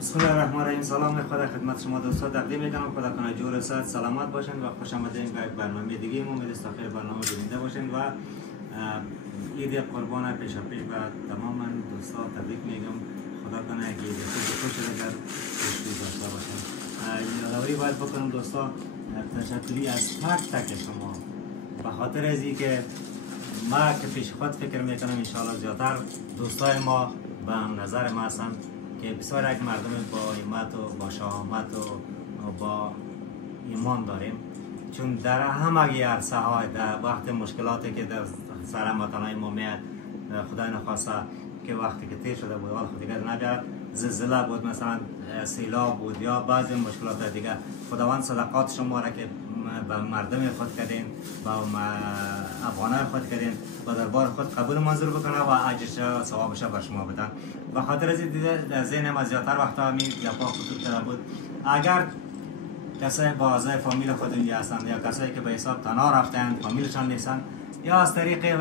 بسم الله الرحمن الرحیم. سلام خدا خدمت شما دوستان تقدیم میکنم. خدا کنه جور و صحت سلامت باشین و خوش آمدین به یک برنامه دیگه. امید است خیر برنامه ببینیده باشین و عید قربان پیش به تمام دوستان تبریک میگم. خدا کنه که عید خوش در خوشی داشته باشین. یادآوری باید بکنم دوستان، تشکری از تک تک شما به خاطر از اینکه ما که پیش خود فکر میکنم ان شاء الله زیادتر دوستای ما به هم نظر ما هستند که بسیار یک مردم با همت و با شهامت و با ایمان داریم، چون در همه عرصه های در وقت مشکلاتی که در سر وطنای ما میاد، خدای نخواسته که وقتی که تیر شده بود خود دیگر نبیاد، زلزله بود مثلا، سیلاب بود یا بعضی مشکلات دیگه، خداوند صدقات شما را که به مردم خود کردین، به افغانای خود کردین، با دربار خود قبول منظور بکنه و اجرش و ثوابش بر شما بدن. به خاطر از در ذهن ما زیادتر وقتا می گپا خطور کرده بود، اگر کسایی با اعضای فامیل خود اینجا هستند یا کسایی که به حساب تنها رفتند فامیلشان نیستند، یا از طریق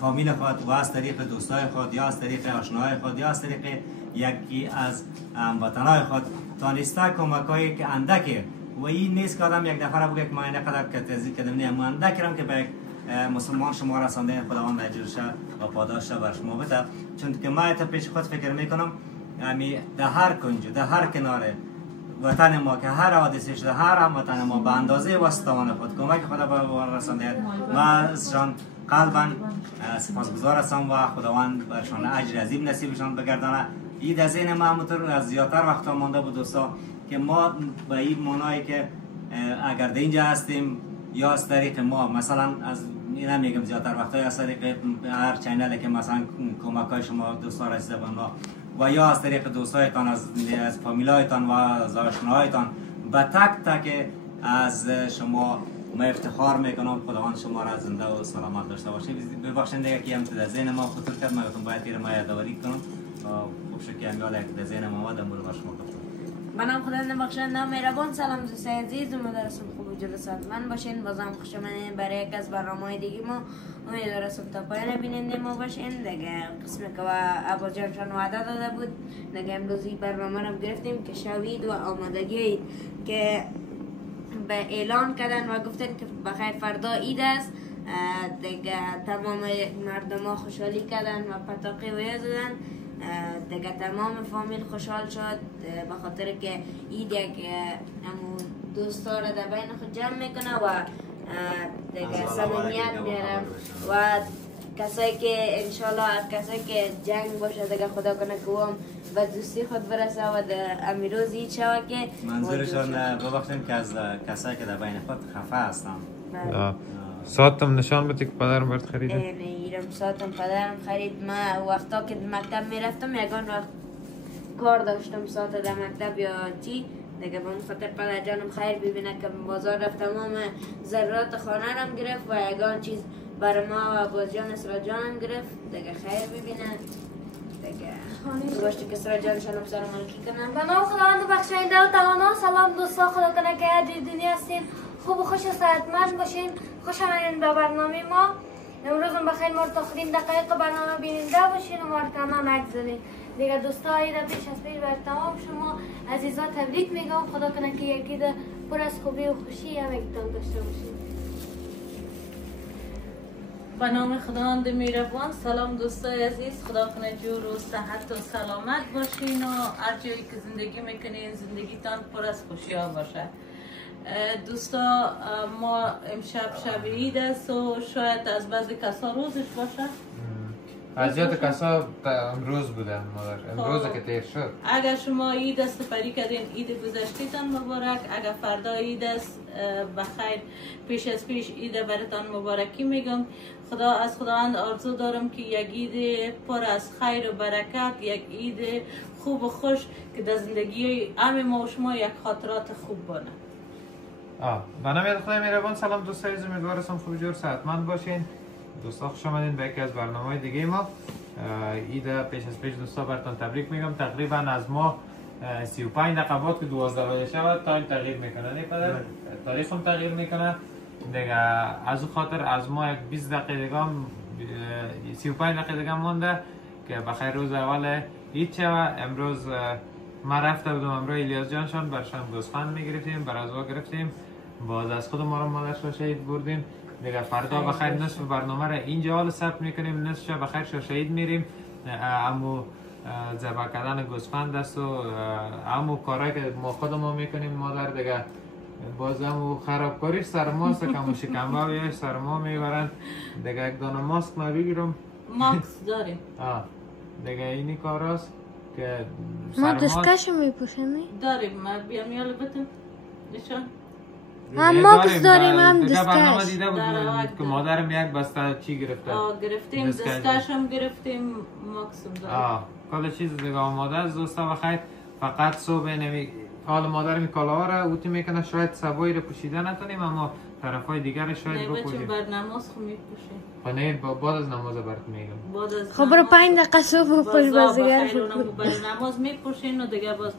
فامیل خود و از طریق دوستای خود یا از طریق آشناهای خود یا از طریق یکی از هموطنای خود تانسته کمکایی که اندکی و این نیست که آدم یک دفعه بگه که ما این قدر تزیید کردم، نه ما اندکی هم که به مسلمان شما رسانده خداوند اجرش و پاداشش بر شما بده. چون که ما تا پیش خود فکر میکنم یعنی در هر کنج در هر کنار وطن ما که هر حادثه شده هر هموطن ما به اندازه واسطوان خود کمک خدا به رسانده، ما ازشان قلبا سپاسگزار هستم و خداوند برشان اجر عظیم نصیبشان بگردانه. این در ذهن ما همونطور از زیادتر وقتا مانده بود دوستا که ما به این معنای که اگر در اینجا هستیم یا از طریق ما مثلا از این هم میگم زیادتر وقتا از طریق هر چینلی که مثلا کمک های شما دوستا رسیده به ما و یا از طریق دوستایتان از فامیلایتان و از آشناهایتان به تک تک از شما ما افتخار میکنم. خداوند شما را زنده و سلامت داشته باشه. ببخشید دیگه که هم در ذهن ما خطور کرد، ما گفتم باید تیر ما یادآوری کنم. خوب شد که امیال یک در ذهن ما در مورد شما گفتم. منم خدا نبخشنده مهربان. سلام دوستای عزیز، امیدوارم خوب و جلسات من باشین. بازم خوش آمدین برای یک از برنامه‌های دیگه ما. امیدوارم تا پایان بیننده ما باشین. دیگه قسمی که ابا جانشان وعده داده بود، دیگه امروزی برنامه رو گرفتیم که شوید و آمادگی که به اعلان کردن و گفتن که بخیر فردا عید است. دیگه تمام مردم ها خوشحالی کردن و پتاقی و زدن. دیگه تمام فامیل خوشحال شد به خاطر که عید یک دوستا را در بین خود جمع میکنه و دیگه صمیمیت میاره و کسایی که انشالله کسایی که جنگ باشه دیگه خدا کنه که هم به دوستی خود برسه و در امیروز هیچ شود که منظورشان ببخشید که از کسایی که در بین خود خفه هستن. ساعتم نشان بده که پدرم برد خریده؟ ایرم ساعتم پدرم خرید. ما وقتا که مکتب میرفتم یگان وقت کار داشتم ساعت در مکتب یا چی دیگه به اون خاطر پدر جانم خیر ببینه که بازار رفت تمام ضرورت خانه رم گرفت و یگان چیز برای ما و بازجان اسرا جانم گرفت دیگه خیر ببینه دیگه باشتی که اسرا جانشان بسر ملکی کنن. به نام خداوند بخشاینده و توانا. سلام دوستا، خدا کنه که هر جای دنیا هستین خوب و خوش و صحتمند باشین. خوش آمدین به برنامه ما. امروز هم بخیر ما رو تا آخرین دقایق برنامه بیننده باشین و ما رو تمام نگذارین. دیگه دوستا عید پیش از پیش بر تمام شما عزیزا تبریک میگم. خدا کنه که یک عید پر از خوبی و خوشی همگیتان داشته باشین. به نام خداوند مهربان. سلام دوستای عزیز، خدا کنه جور و صحت و سلامت باشین و هر جایی که زندگی میکنین زندگیتان پر از خوشی ها باشه. دوستا ما امشب شب عید است و شاید از بعضی کسا روزش باشه. از زیاد کسا امروز بوده مادر، امروز که تیر شد. اگر شما عید سپری کردین عید گذشتیتان مبارک. اگر فردا عید است بخیر پیش از پیش عید براتان مبارکی میگم. از خداوند آرزو دارم که یک عید پر از خیر و برکت، یک عید خوب و خوش که در زندگی همه ما و شما یک خاطرات خوب بانه. به نام خدای مهربان. سلام دوستای عزیز، امیدوارم خوب جور صحتمند باشین. دوستا خوش آمدین به یکی از برنامه‌های دیگه ما. عید پیش از پیش دوستا براتون تبریک میگم. تقریبا از ما 35 دقیقه بعد که 12 بجه شود تایم تغییر میکنه، نه پدر؟ تاریخ هم تغییر میکنه دیگه. از اون خاطر از ما یک 20 دقیقه دیگه 35 دقیقه دیگه مونده که بخیر روز اول عید شود. امروز ما رفته بودم امروز الیاس جانشان برشان گوسفند میگرفتیم برازوا گرفتیم باز از خود ما رو مادرش رو شهید بردیم دیگه فردا بخیر نصف برنامه را اینجا حال ثبت میکنیم نصفش بخیر شهید میریم امو ذبح کردن گوسفند است و امو کارایی که ما خودمون میکنیم مادر دیگه باز امو خرابکاری سر ماست که امو شکمبه بیایش سر ما میبرن دیگه یک دانه ماسک ما بگیرم ماکس داریم دیگه اینی کار است که ما دستکشو میپوشنی؟ داریم ما بیام یالا بتون نشان هم ماکس داریم هم دیگه برنامه دستکش دیده بود که مادرم یک بسته چی گرفته گرفتیم دستکش هم گرفتیم ماکس هم داریم کل چیز دیگه آماده است دوستا بخیر فقط صبح نمی حال مادر می کالاها را اوتی میکنه شاید سبایی رو پوشیده نتونیم اما طرفای دیگر شاید بپوشیم بر نماز خو میپوشیم خانه بعد از نماز برات میگم خب برو 5 دقیقه صبح پوش بازیگر بر نماز میپوشین و دیگه باز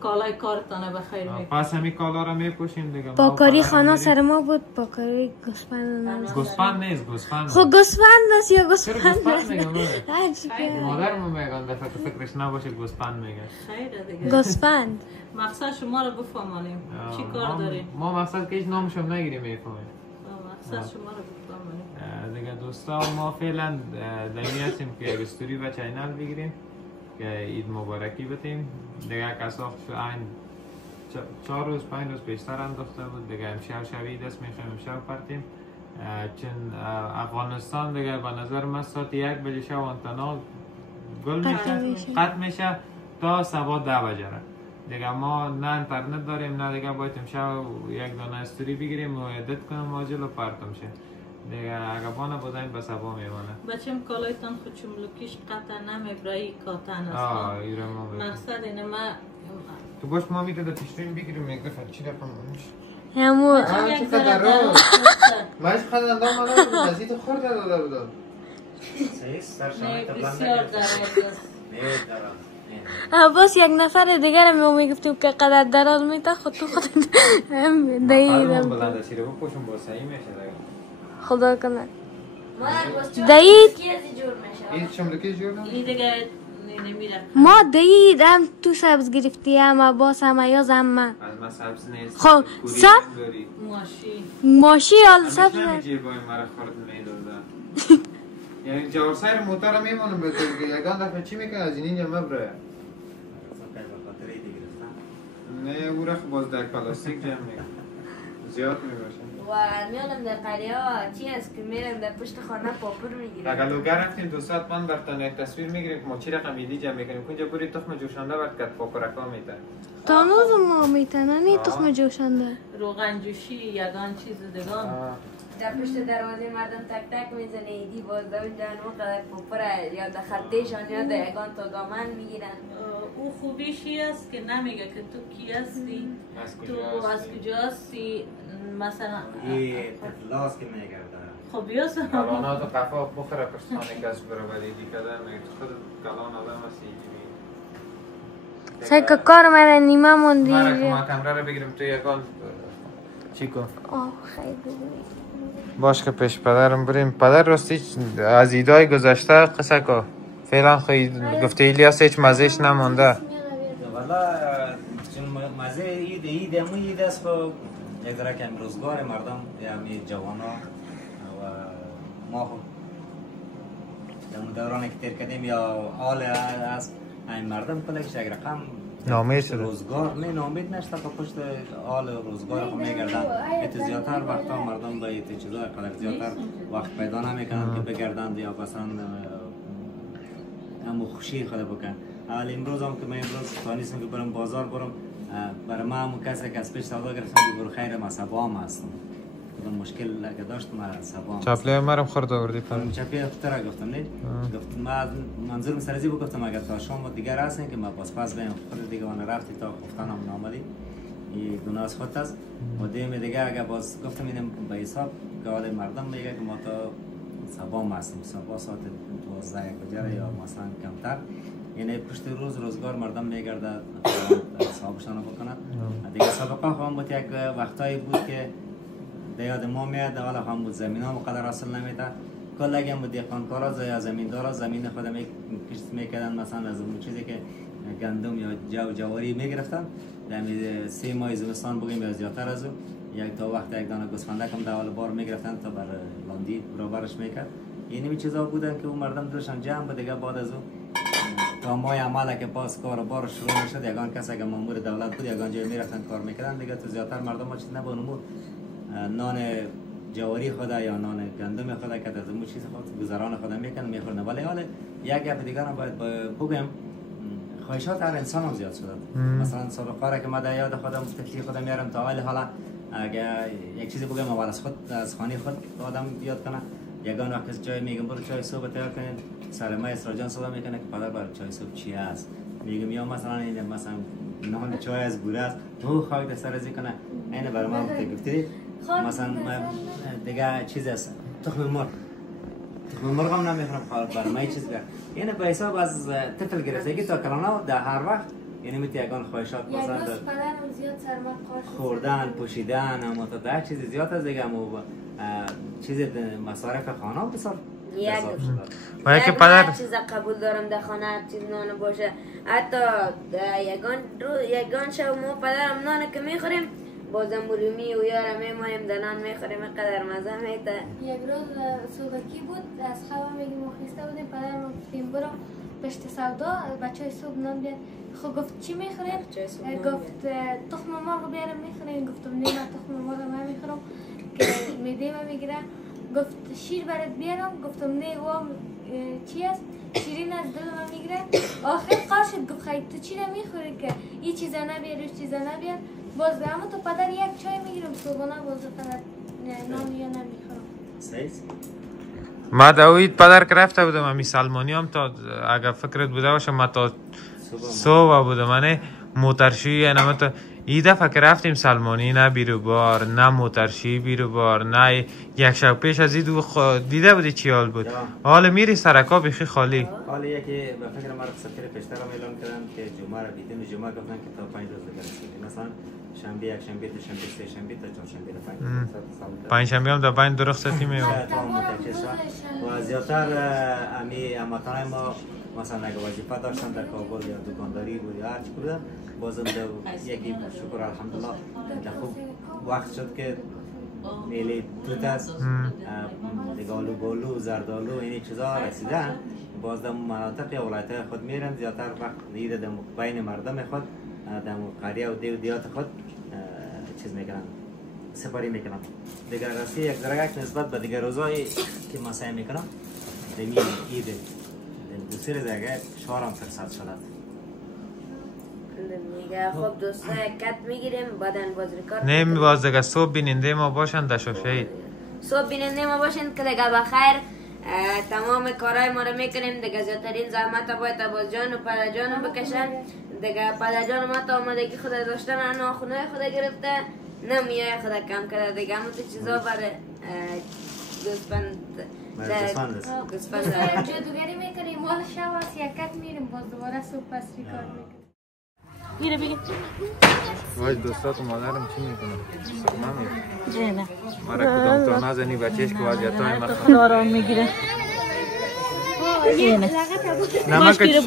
کالای کارتانه بخیر میپوشین پس همین کالا را میپوشیم دیگه پاکاری خانه سر ما بود پاکاری گوسفند گوسفند نیست گوسفند خب گوسفند است یا گوسفند گوسفند میگم مادر مادرم میگن دفعه فکرش نباشه گوسفند میگه خیره دیگه گوسفند مقصد شما رو بفهمانیم چی کار داریم ما مقصد که هیچ نامشون نگیریم میفهمیم مقصد شما رو بفهمانیم دیگه دوستا ما فعلا دمی هستیم که یک استوری و چینل بگیریم که عید مبارکی بتیم دیگه کسا این 4 روز 5 روز پیشتر انداخته بود دیگه امشب شبی دست میخوایم امشب پرتیم چون افغانستان دیگه به نظر من ساعت 1 بجه شب آنتنا گل میشه قطع میشه تا سوا 10 بجه دیگه ما نه اینترنت داریم نه دیگه باید امشب یک دانه استوری بگیریم و ادیت کنم ماجل و پرتم شه دیگه اگه بانه بودن به سبا میمانه بچم کالایتان خود چملوکیش قطع نمیبرایی کاتن است مقصد اینه ما تو باش ما میده پیشترین بگیریم میگرفت چی رقم منش همو یک ذره دارم ماش خدندان مالا مزید خورده داده بودم صحیح سرشانه بسیار دراز است عباس یک نفر دیگر هم میگفتیم که قدر دراز میته خود تو خود داییدم بلنده چی رو بپوشم با صحیح میشه خدا کنه دایید این چملکی جور نه؟ این دیگه نمیره ما دیدم تو سبز گرفتی هم عباس هم یا زمه از ما سبز نیست خب سبز ماشی حال سبز نمیجی با این مرا خورد میدازه یعنی جوارسای رو موتر رو میمونم به تو یکان دفعه چی میکنه از این اینجا مبره نه او رخ باز در پلاستیک جمع میکنه زیاد میباشن و میانم در قریه ها چی است که میرم در پشت خانه پاپور میگیرم اگر لوگر رفتیم 2 ساعت من برتان یک تصویر میگیریم که ما چی رقم ایدی جمع میکنیم کنجا بوری تخم جوشانده برد کد پاپورکا میتن تانوز ما میتنن تخم جوشنده روغن جوشی یگان چیز دیگان در پشت دروازه مردم تک تک میزنه ایدی باز در اونجا نمو قدر پاپوره یا در خطهشان یا در یگان تا دامن میگیرن او خوبیشی است که نمیگه که تو کی هستی تو از کجا هستی مثلا یه تفلاس که میگرده خب بیاس کلانات و قفا بخوره پرستانی کس برابری دیگه میگه خود کلان آدم هستی سه کار من نیمه موندی ما کمره رو بگیریم تو یکان چی کن خیلی باش که پیش پدرم بریم پدر راستی از ایدای گذشته قصه که فعلا خیلی گفته الیاس هیچ مزهش نمونده والا چون مزه اید همون اید است خب یک ذره که روزگار مردم یعنی جوانا و ما خب در دورانی که تیر کردیم یا حال از این مردم کلش یک رقم نامید شده روزگار نه نامید نشته که پشت حال روزگار خود میگردن ایت زیادتر وقتا مردم به ایت چیزا قدر زیادتر وقت پیدا نمیکنن که بگردند یا مثلا همو خوشی خود بکن اول امروز هم که من امروز توانستم که برم بازار برم برای ما همون کسی که از پیش سودا گرفتم که برو خیر ما سبام هستم مشکل که داشت ما سبام چپلی مرم خورد آوردی پرم چپلی افترا گفتم نه گفتم ما منظورم سرزی بگفتم اگر تا شام دیگر هستن که ما پاس بیم خود دیگه اون رفتی تا گفتنم نامدی این گناه از خود است و دیم دیگه اگر باز گفتم اینم به حساب که حال مردم میگه که ما تا سبام هستیم سبا ساعت 12 بجره یا مثلا کمتر یعنی پشت روزگار مردم میگرده حسابشان بکنن دیگه سابقا هم بود یک وقتایی بود که یاد ما میاد حالا هم بود زمین ها مقدر اصل نمیده کلاگی هم دهقانکارا یا زمیندارا زمین خود میکردن، مثلا از اون چیزی که گندم یا جواری میگرفتن در 3 ماه زمستان بگیم یا زیادتر از اون یک تا وقت یک دانه گوسفندک هم در بار میگرفتن تا بر لاندی برابرش میکرد. اینمی چیزا بودن که اون مردم دلشان جمع بود. دیگه بعد از اون تا ماه عمله که پاس کار بار شروع شد، یگان کسی که مامور دولت بود یگان جای میرفتن کار میکردن دیگه. تو زیادتر مردم ها چیز نبودن، نان جواری خود یا نان گندم خود که از اون چیز خود گذران خود میکنن میخورن. ولی حالا یک گپ دیگه هم باید بگم، خواهشات هر انسان هم زیاد شده. مثلا سابقه که ما در یاد خودم تفکیک خودم میارم تا حالا اگر یک چیزی بگم اول از خود از خانه خود آدم یاد کنه. یگان وقت جای میگم برو چای صبح تیار کنین، سر ما اسرا جان صبح میکنه که پدر بر چای صبح چی است، میگم یا مثلا این مثلا نان چای از گوره است، تو خواهی دست رزی کنه. اینه برای ما گفتی مثلا دیگه چیز است، تخم مرغ هم نمیخورم برای ما چیز بیار. یعنی به حساب از طفل گرفتگی تا کلانا در هر وقت یعنی میتی یگان خواهشات مثلا خوردن پوشیدن اما تا ده چیز زیاد از دیگه امو چیز مصارف خانه بسار یک پدر چیز قبول دارم در خانه چیز نان باشه. حتی یگان شب ما پدرم نان که میخوریم بازم رومی و یارم میماییم دنان میخوریم قدر مزه میته. یک روز صبحکی بود از خواب میگیم مخیسته بودیم پدرم گفتیم برو پشت سودا بچه صبح نان بیاد. خب گفت چی میخوریم؟ گفت تخم مرغ بیارم میخوریم. گفتم نه من تخم مرغ نمیخورم که میده ما میگیره. گفت شیر برات بیارم. گفتم نه وام چی است؟ شیرین از دل ما میگیره. آخر قاشد گفت خیلی تو چی نمیخوری که این چیزا نبیار این چیزا نبیار. باز اما تو پدر یک چای میگیرم صبحانه باز فقط نان یا نمیخورم. ما دوید پدر که رفته بودم امی سلمانی هم تا اگر فکرت بوده باشه ما تا صبح بودم. من موترشی یعنی تا این دفعه که رفتیم سلمانی نه بیرو بار نه موترشی بیرو بار نه یک شب پیش از این دیده بودی چی حال بود. حالا میری سرکا بخی خالی. حالا یکی به فکر ما سفر پیشتر هم اعلان کردن که جمعه را بیدیم جمعه گفتن که تا 5 روز دیگه رسیدیم. مثلا شنبه یک شنبه تا شنبه سه شنبه تا چهارشنبه تا 5 شنبه هم تا 5 درخصتی میو. و زیادتر امی اماتان ما مثلا اگه وظیفه داشتن در کابل یا دکانداری بود یا هر چی بودن بازم یکی شکر الحمدلله خوب وقت شد که میلی توت است دیگه آلو بولو زردالو این چیزا رسیدن. باز در مناطق ولایت‌های خود میرن زیادتر وقت دیده در بین مردم خود در قریه و دیات خود چیز میکنن سپاری میکنن. دیگر راستی یک درگه نسبت به دیگر روزایی که ما سعی میکنم دمی عید دوسری دیگه شهرم فرصت شد دیگه خب دوستا کت میگیریم بعدن باز ریکارد نه باز دیگه صبح بیننده ما باشن در شوشهید صبح بیننده ما باشن که دیگه بخیر تمام کارهای ما رو میکنیم. دیگه زیادترین زحمت باید باز جان و پدر جانم بکشن. دیگه پدر جان ما تا آمدگی خدا داشتن ناخونه خدا گرفته نمیای خدا کم کرده. دیگه همون تو چیزا برای گوسفند جادوگری میکنیم مال شب هست یکت میریم باز دوباره صبح پس ریکارد میکنیم. میره بگه وای دوستات و مادرم چی میکنه؟ سرما میکنه مرا کدام تا نزنی بچهش که وضعیت های مخصوص آرام میگیره.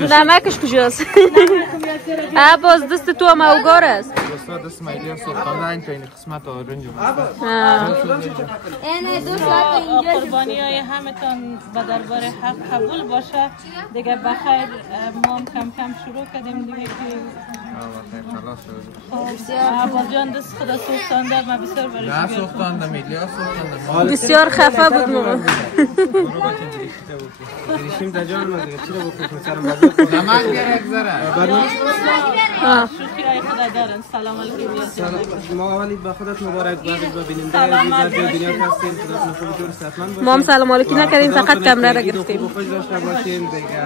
نمکش کجاست؟ باز دست تو هم اوگار است. دوستا دست مایلیا سلطانه این تا این قسمت آرنج قربانی های همتان به دربار حق قبول باشه. دیگه بخیر ما هم کم کم شروع کردیم دیگه که عباس جان دست خدا سوختانده ما بسیار برش نه سوختانده میلیا سوختانده بسیار خفه بود موقع گریشیم در جان ما دیگه چی رو بکنیم سرم بازد نمک گرک زره شوخی های خدا دارن. سلام علیکم. ما اولی با خودت مبارک بعد با بیننده دیگر دنیا هستیم خودتون خوب جور صحتمند باشید. ما هم سلام علیکی نکردیم فقط کمره را گرفتیم. خوب خوش داشته باشین دیگه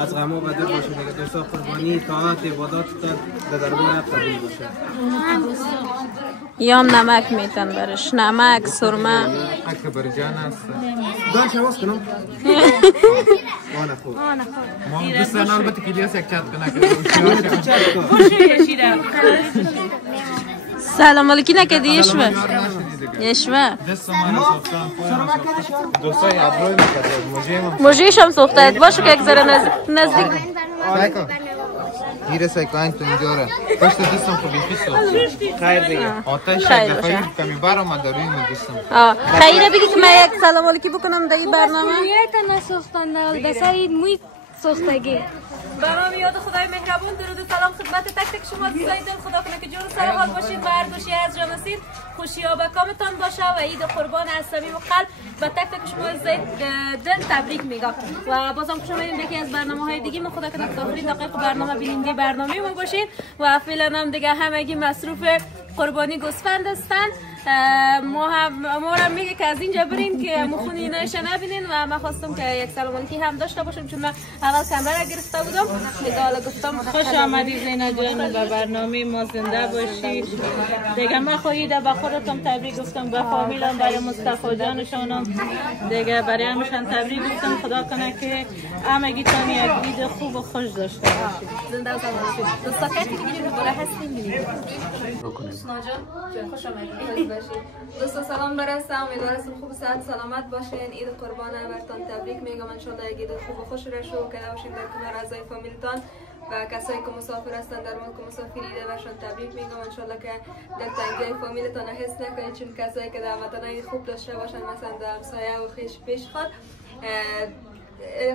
از غم و بدر باشین دیگه دوستا قربانی طاعت عباداتتان در دربار قبول باشه. یام نمک میتن برش نمک سرمه اکه برجان است دان شواز کنم وانا خوب ما دوستان البته کلیاس یک چت کنه سلام علیکی نکردیش به یشمه دست من ساختن دوستای ابروی میکرد موجیش هم سوخته باشه که یک ذره نزدیک سایکو گیره سایکو این تو اینجا را پشت دستم خلیفی سوخت خیر دیگه آتش یک دفعه کمی بر آمد روی من دستم خیره بگی که من یک سلام علیکی بکنم در این برنامه تا نسوختن در سر موی سوختگی به نام یاد خدای مهربان درود و سلام خدمت تک تک شما دوستای دل خدا کنه که جور سر حال باشید و هر گوشه از جان هستید خوشی ها به کامتان باشه و عید قربان از صمیم قلب و تک تک شما از دل تبریک میگم و بازم خوش آمدید به یکی از برنامه‌های دیگه ما خدا کنه تا آخرین دقایق برنامه بیننده برنامه ما باشید و فعلا هم دیگه همگی مصروف قربانی گوسفند هستن ما هم میگه که از اینجا برین که مخون اینایش نبینین و من خواستم که یک سلام علیکی هم داشته باشم چون من اول کامera را گرفته بودم دیگه حالا گفتم خوش آمدید زینا جان به برنامه ما زنده باشید دیگه من خواهیده به خودتون تبریک گفتم به فامیلم برای مصطفی جانشانم دیگه برای همشان تبریک گفتم خدا کنه که همگیتان یک عید خوب و خوش داشته باشید زنده و سلامت باشید دوستا کسی دیگه رو برای هستیم ببینید خوش آمدید دوستا سلام برسم امیدوارم خوب صحت سلامت باشین عید قربان براتون تبریک میگم ان شاء الله یک عید خوب و خوش را شروع کرده باشین در کنار اعضای فامیلتان و کسایی که مسافر هستن در ملک مسافری ایده برشان تبریک میگم ان شاء الله که در تنگی فامیلتان حس نکنید چون کسایی که در وطن خوب داشته باشن مثلا در همسایه و خویش پیش خود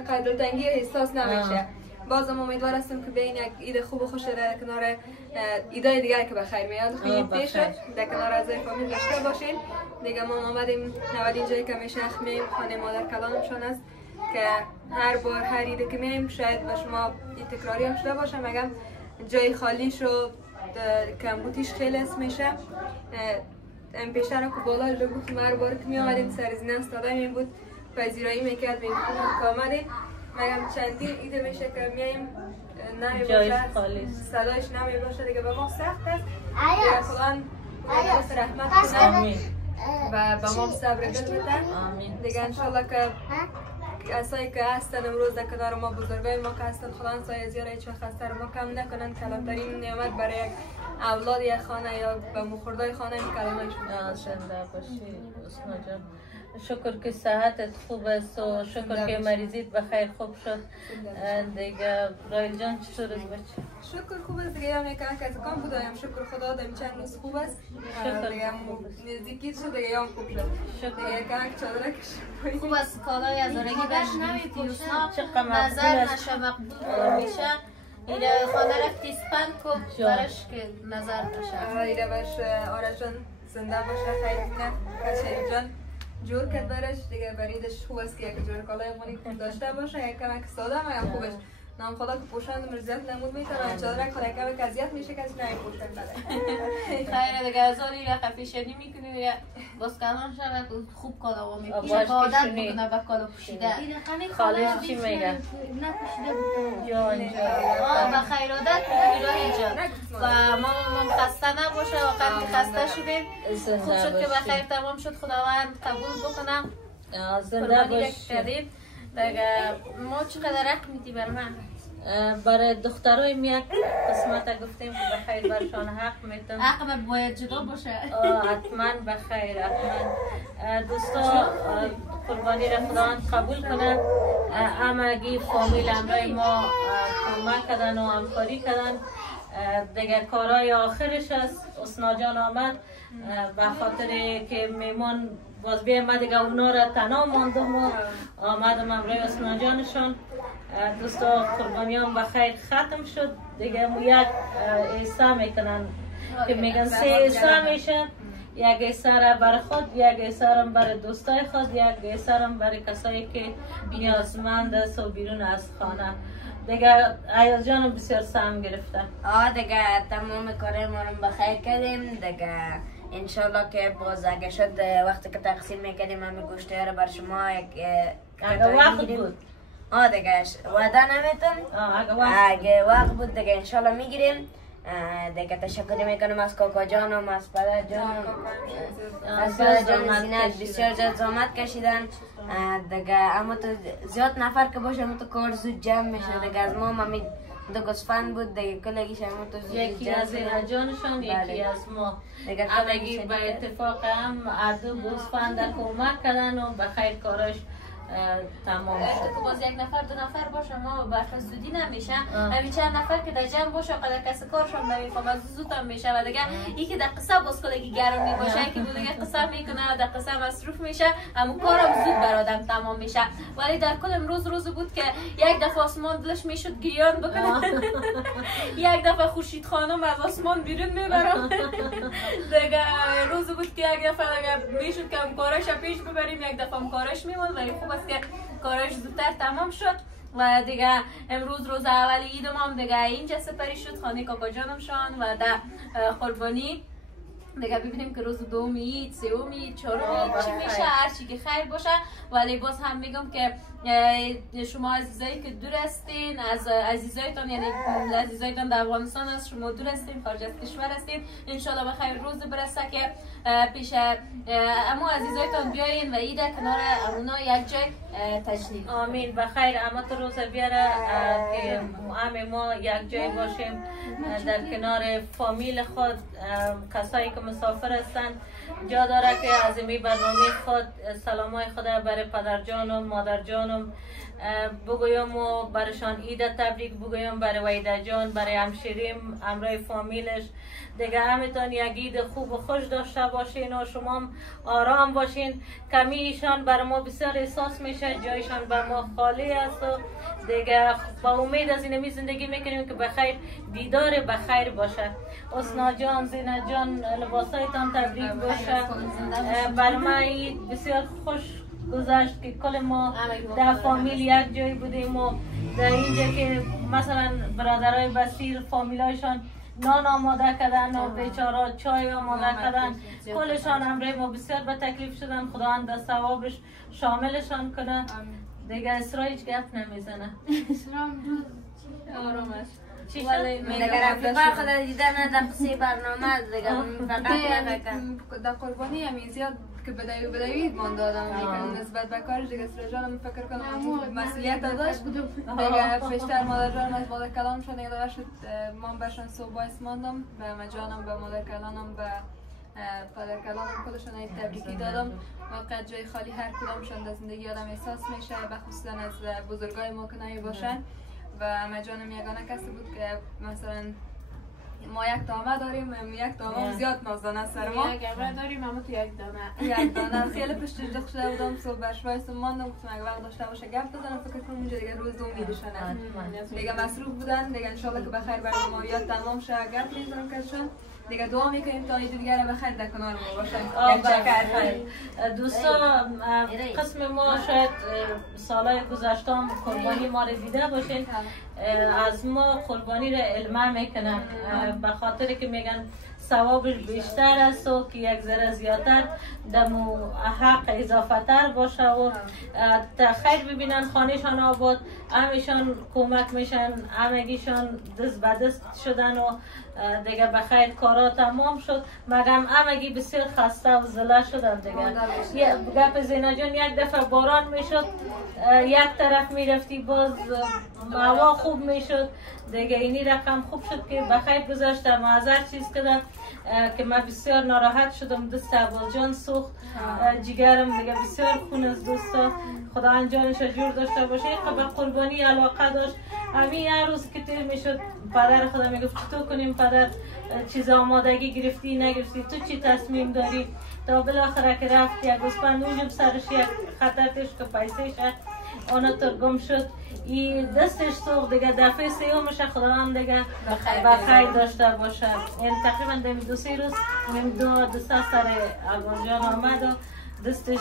قدر تنگی احساس نمیشه بازم امیدوار هستم که به این یک عید خوب و خوش در کنار ایدای دیگر که بخیر میاد خیلی پیش در کنار از فامیل داشته باشین دیگه ما آمدیم اولین جایی که همیشه میایم خانه مادر کلانمشان است که هر بار هر عید که میایم شاید به شما این تکراری هم شده باشه مگر جای خالیش و کمبوتیش خیلی است میشه این پیشتر که بالا رو بود هر بار که میامدیم سر زینه استادایم بود پذیرایی میکرد به آمدیم مگم چندین ایده میشه که میایم نمی باشه صدایش نمی باشه دیگه به ما سخت است دیگه خدا درست رحمت کنه و به ما صبر دل بده دیگه انشالله که کسایی که هستن امروز در کنار ما بزرگای ما که هستن خدا سایه زیاره هیچ وقت خسته ما کم نکنن کلانترین نعمت برای یک اولاد یک خانه یا به مخوردای خانه کلانش زنده باشی حسنا جان شکر که صحتت خوب است و شکر که مریضیت بخیر خوب شد دیگه رایل جان چطور است بچه؟ شکر خوب است دیگه هم یکم که زکام بودم شکر خدا دم چند روز خوب است دیگه نزدیکی شد دیگه هم خوب شد دیگه یکم چادر کشید خوب است کالای از آرگی برش گرفتیوسنا نظر نشه مقبول میشه ایده خانه رفتی سپند کو برش که نظر نشه ایده باش آرش جان زنده باشه خیلی نه کشید جان جور کرد برش دیگه بریدش خوب است که یک جور کالای مونی خوب داشته باشه یک کمک ساده هم خوبش نام خدا که پوشند مرزیت نمود میتونه چادر خدا کمک اذیت میشه کسی نمیپوشن بده خیلی دیگه از آنی را خفیشنی میکنی دیگه باز کنان شده خوب کالا و میپوشه که عادت بکنه به کالا پوشیده خالص چی میگه؟ نپوشیده بود یا اینجا به خیر عادت بکنی اینجا و ما خسته نباشه و قبل خسته شدیم خوب شد که به خیر تمام شد خداوند قبول بکنم زنده باشی دیگه ما چقدر حق میدی بر من برای دخترایم یک قسمت گفتیم که بخیر برشان حق میتون حق باید جدا باشه حتما بخیر حتما دوستا قربانی را خداوند قبول کنه همگی فامیل همراه ما کمک کردن و همکاری کردن دیگه کارهای آخرش است حسنا جان آمد به خاطر که میمان باز بیایم من دیگه اونا را تنها ماندم و آمدم امروی حسنا جانشان دوستا قربانیان بخیر ختم شد دیگه مو یک ایسا میکنن که میگن سه ایسا میشن یک ایسا را برای خود یک ایسا را برای دوستای خود یک ایسا را برای کسایی که نیازمند است و بیرون از خانه دیگه عیال جانم بسیار سهم گرفته دیگه تمام کار ما رو بخیر کردیم دیگه انشالله که باز اگه شد وقتی که تقسیم میکردیم همین گوشته رو بر شما یک وقت بود دیگه وعده نمیتون اگه وقت بود دیگه انشالله میگیریم دیگه تشکر میکنم از کاکا جانم از پدر جانم از پدر جان زینت بسیار زیاد زحمت کشیدن دیگه اما تو زیاد نفر که باشه اما تو کار زود جمع میشه دیگه از ما دو گوسفند بود دیگه کلگیش هم تو زودی یکی از ایرجانشان یکی از ما همگی به اتفاق هم دو گوسفند کمک کردن و به خیر کارش تمام شد. باز یک نفر دو نفر باشه ما برخ زودی نمیشه. همین چند نفر که در جمع باشه قدر کس کارشون نمیفهم از زود هم میشه و دیگه یکی در قصه باز کلگی گرم میباشه که دیگه قصه میکنه و در قصه مصروف میشه اما کارم زود بر آدم تمام میشه. ولی در کل امروز روز بود که یک دفعه آسمان دلش میشد گریان بکنه. یک دفعه خورشید خانم از آسمان بیرون میبرم. دیگه روز بود که یک دفعه میشد که کارش پیش ببریم یک دفعه کارش میموند ولی خوب است که کارش زودتر تمام شد و دیگه امروز روز اول عیدم هم دیگه اینجا سپری شد خانه کاکا جانم شان و در قربانی دیگه ببینیم که روز دوم عید، سوم عید، چهارم عید چی میشه هر چی که خیر باشه. ولی باز هم میگم که شما عزیزایی که دور هستین از عزیزایتان یعنی عزیزایتان در افغانستان است شما دور هستین خارج از کشور هستین ان شاء الله بخیر روز برسه که پیش اما عزیزایتان بیاین و عید کنار اونا یک جای تجلیل. آمین بخیر اما تو روز بیاره که ما یک جای باشیم در کنار فامیل خود کسایی که مسافر هستند جا داره که از این برنامه خود سلامای خود برای پدر جانم مادر جانم بگویم و برشان عید تبریک بگویم برای ویده جان برای همشیریم امرای فامیلش دیگه همتان یک عید خوب و خوش داشته باشین و شما آرام باشین. کمی ایشان بر ما بسیار احساس میشه جایشان بر ما خالی است و دیگه با امید از اینمی زندگی میکنیم که بخیر دیدار بخیر باشه. حسنا جان زینا جان لباسایتان تبریک باشه. بر ما عید بسیار خوش گذشت که کل ما در فامیل یک جایی بودیم و در اینجا که مثلا برادرای بسیر فامیلایشان نان آماده کردن و بیچارا چای آماده کردن کلشان امره ما بسیار به تکلیف شدن خداوند در ثوابش شاملشان کنه. دیگه اسرا هیچ گپ نمیزنه. آرام است. چی شد؟ دیگه رفیقا خود دیدن در قصه برنامه دیگه فقط در قربانی همین زیاد که بدهی من دادم نسبت به کارش دیگه سر جانم فکر کنم مسئولیت داشت دیگه پیشتر مادر جانم از مادر کلانم شد دیگه داشت من برشان صبح باعث ماندم به همه جانم به مادر کلانم به پدر کلانم کلشان این تبریکی دادم. واقعا جای خالی هر کدامشان در زندگی آدم احساس میشه بخصوصا از بزرگای ما که نمی باشن و همه جانم یگانه کسی بود که مثلا ما یک دامه داریم یک دامه زیاد نازدانه سر ما یک گبره داریم اما تو یک دانه خیلی پشتش دخ شده بودم صبح بشوایستم ماندم گفتم اگه وقت داشته باشه گپ بزنم فکر کنم اونجا دیگه روز دوم میدشن دیگه مصروف بودن دیگه انشالله که بخیر برنامه‌ها تمام شه گپ میزنم کشون دیگه دعا میکنیم تا عید دیگه بخیر در کنار ما باشن. دوستان قسم ما شاید سالهای گذشته قربانی ما رو دیده باشین از ما قربانی رو علمه میکنن به خاطر که میگن ثوابش بیشتر است و که یک ذره زیادتر دمو حق اضافه تر باشه و خیر ببینن خانهشان آباد همیشان کمک میشن همگیشان دست به دست شدن و دیگه بخیر کارا تمام شد مگم همگی بسیار خسته و زله شدن دیگه. گپ زینا جان یک دفعه باران میشد یک طرف میرفتی باز هوا خوب میشد دیگه اینی رقم خوب شد که بخیر گذاشتم از هر چیز که من بسیار ناراحت شدم دست عبال جان سوخت جگرم دیگه بسیار خون از دوستا خدا انجامش جور داشته باشه. به قربانی علاقه داشت همین هر روز که تیر میشد پدر خدا میگفت چطور کنیم پدر چیز آمادگی گرفتی نگرفتی تو چی تصمیم داری تا بالاخره که رفت یک گوسفند اونجا سرش یک خطر تش که پیسه شد آنها تا گم شد این دستش سوخت دیگه دفعه سیومش خدا هم دیگه بخیر داشته باشه. این تقریبا دمی دو سه روز دو دسته سر عبال جان آمد و دستش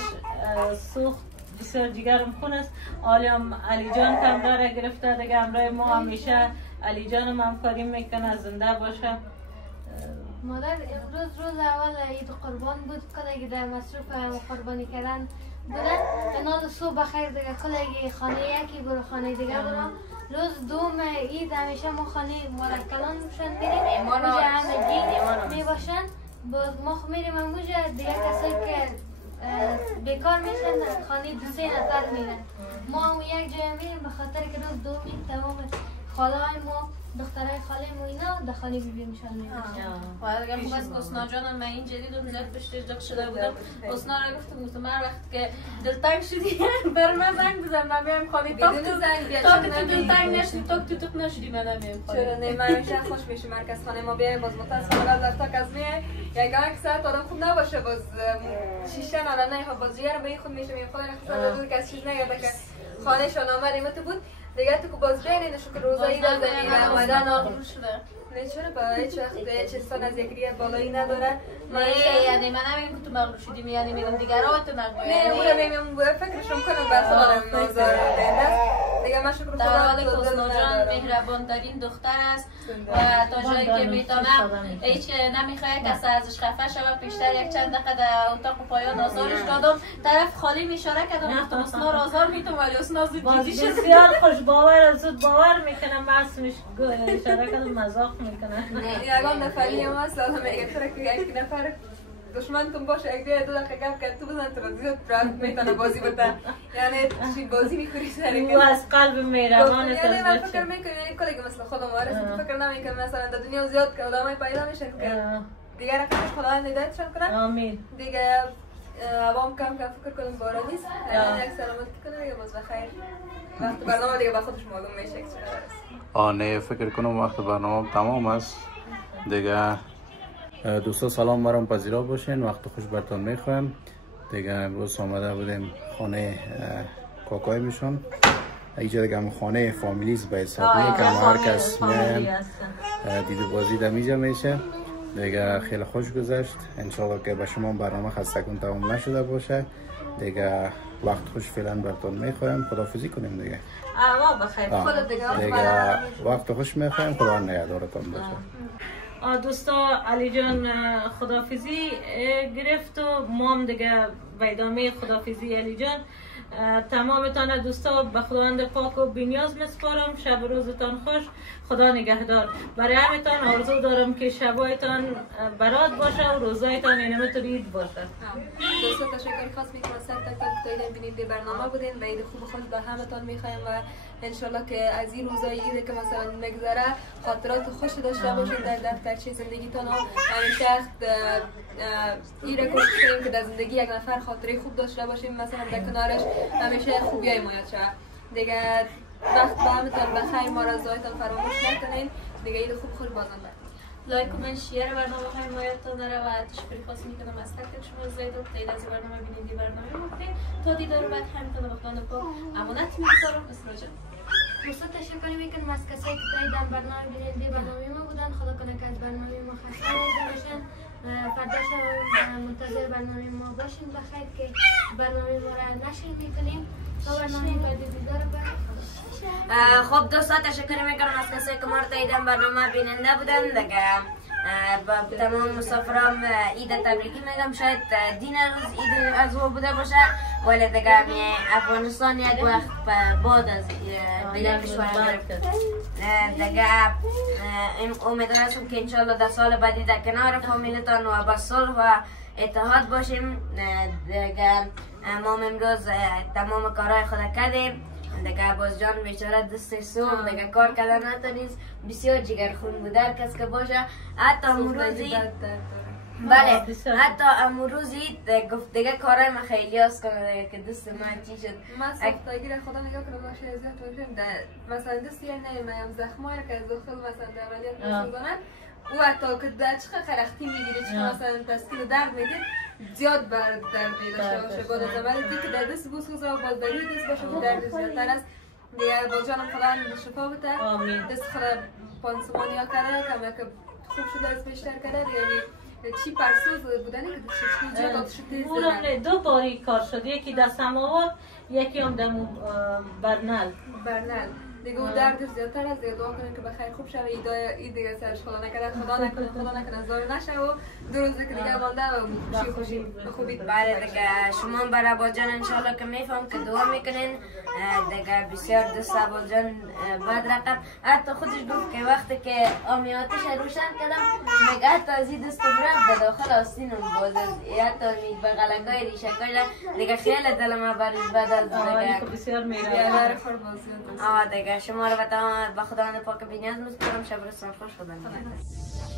سوخت بسیار جگرم خون است. حالی هم علی جان کمره را گرفته دیگه امرای ما همیشه علی جان هم همکاری میکنه زنده باشه. مادر امروز روز اول عید قربان بود کلگی در مصروف قربانی کردن بودن بنال صبح بخیر دیگه کلگی خانه یکی برو خانه دیگه برو. روز دوم عید همیشه ما خانه مادر کلان باشن میریم اونجا همگی میباشن باز ما میریم اونجا دیگه کسایی که بیکار میشن خانه دو سه نفر میرن ما هم یک جای میریم به خاطر که روز دوم عید تمام خالای ما دخترای خاله ما اینا در خانه بیبی میشن میگن. و اگر خوب است اسنا جانم من این جدید و زیاد پشتش دق شده بودم. اسنا را گفتم هر وقت که دلتنگ شدی بر من زنگ بزن من میام خانه تا که تو دلتنگ نشدی تا که تو نشدی من میام خانه. چرا نه من همیشه خوش میشه مرکز خانه ما بیایم باز متاسفانه در تا از میای یک ساعت آدم خوب نباشه باز شیشتن آدم نه باز جیگر به خود میشه میام خانه خود دور کس چیز نگرده که خانه شان آمدیم تو بود دیگه تو باز بینید شکر روزایی دادن آمدن آخر شده نه چرا با هیچ وقت هیچ انسان از یک ریه بالایی نداره نه یعنی من نمیگم که تو مغلوب شدی یعنی میگم دیگرات تو نگو نه اونم فکرشم کنم بس آدم نازار دیگه من شکر خدا در حالی که حسنا جان مهربان ترین دختر است و تا جایی که میتونم هیچ نمیخواد کسی ازش خفه شود بیشتر یک چند دقیقه در اتاق پایان آزارش دادم طرف خالی اشاره کردم گفتم حسنا را آزار میتونم ولی حسنا زود جدی شد بسیار خوش باور زود باور میکنم معصومش اشاره کردم مذاق میکنم یگان نفری هم هست آدم میگه چرا که یک نفر دشمنتون باشه یک دو دقیقه گپ کرد تو بزن تو زیاد پرات میتونه بازی بده یعنی چی بازی میکنی سری او از قلب مهربان یعنی من فکر میکنم یعنی کلی مثلا خودم وارث فکر نمیکنم مثلا در دنیا زیاد که آدمای پیدا میشن که دیگه رقمش خدا هدایتشون کنه آمین دیگه عوام کم فکر کنم بارا نیست یک سلامت کنه دیگه باز بخیر وقت برنامه دیگه با خودش معلوم میشه که چقدر است نه فکر کنم وقت برنامه تمام است دیگه دوستا سلام مرام پذیرا باشین وقت خوش برتون میخوایم دیگه امروز آمده بودیم خانه کاکای میشون اینجا دیگه هم خانه فامیلیز به حساب میکنم هر کس دیدو بازی دمیجا میشه دیگه خیلی خوش گذشت انشالله که به شما برنامه خسته کن تمام نشده باشه دیگه وقت خوش فعلا برتون میخوایم خداحافظی کنیم دیگه دیگه وقت خوش میخوایم خدا نگهدارتون باشه دوستا علی جان خداحافظی گرفت و مام دیگه به ادامه خداحافظی علی جان تمامتان دوستا به خداوند پاک و بی‌نیاز میسپارم شب و روزتان خوش خدا نگهدار برای همتان آرزو دارم که شبایتان برات باشه و روزایتان اینمت عید باشه دوستا تشکر خاص میکنم از تک تک بیننده برنامه بودین و عید خوب خود به همتان میخوایم و انشالله که از این روزای عید که مثلا میگذره خاطرات خوش داشته باشین در دفترچه زندگیتان و همیشه ایره کوشش کنیم که در زندگی یک نفر خاطره خوب داشته باشیم مثلا در کنارش همیشه خوبیای ما یاد شود دیگه وقت با همتان بخیر ما را زایتان فراموش نکنین دیگه عید خوب خود بازم لایک و من شیر برنامه های ما یادتان داره و تشکر خاص میکنم از تک شما زید و تایید از برنامه بینیدی برنامه مختلف تا دیدار بعد همتون به خدا پاک امانت می‌سپارم اسرا جان دوستا تشکر میکنم از کسایی که تایید در برنامه بیننده برنامه ما بودن خدا کنه که از برنامه ما خسته نباشن فردا شب منتظر برنامه ما باشین بخیر که برنامه ما را نشر میکنیم تا برنامه بعد دیدار بعد خب دوستا تشکر میکنم از کسایی که ما رو تایید برنامه بیننده بودن دیگه با تمام مسافرام عید تبریکی میگم شاید دین روز عید از او بوده باشه ولی دیگه افغانستان یک وقت بعد از دیگه کشور گرفت دیگه امیدوار هستم که انشالله در سال بعدی در کنار فامیلتان و با صلح و اتحاد باشیم دیگه ما امروز تمام کارهای خود کردیم دیگه باز جان بیچاره دست سوم دیگه کار کردن نتونیست بسیار جگرخون بود هر کس که باشه حتی امروزی بله حتی امروزی گفت دیگه کارهای ما خیلی هست کنه دیگه که دست من چی شد من سختگیر خدا نگاه کنم باشه زیاد باشم مثلا دستی نه من زخمایی که از داخل مثلا در عملیات می‌کنن او حتی که در چقدر خرختی میگیره چقدر مثلا تسکین درد میده زیاد بر درد میداشته باشه بعد از عملیاتی که در دست بوسوز و باز در دست باشه که درد زیادتر است دیگه با جانم خدا هم شفا بده دست خدا پانسمانی ها کرده که خوب شده از بیشتر کرده یعنی چی پرسوز بودنی که دستش زیاد آتش تیز زدن دو باری کار شد یکی در سماوات یکی هم در برنل دیگه اون دردش زیادتر از دیگه دعا کنیم که بخیر خوب شوه این دیگه سرش خدا نکنه خدا نکنه زار نشه و دو روزه که دیگه مانده و خوشی خوبی بله دیگه شما برای عبالجان انشالله که میفهم که دعا میکنین دیگه بسیار دست عبالجان بعد رقم حتی خودش گفت که وقتی که آمیاتش روشن کردم میگه حتی از این دستم رفت به داخل آستینم باز حتی مید بغلقای ریشکای دیگه خیلی دلم برش بعد از دیگه بسیار میره دیگه شما رو به خداوند پاک بینیاز میسپارم. شب روزتان خوش. خدا نگهدار.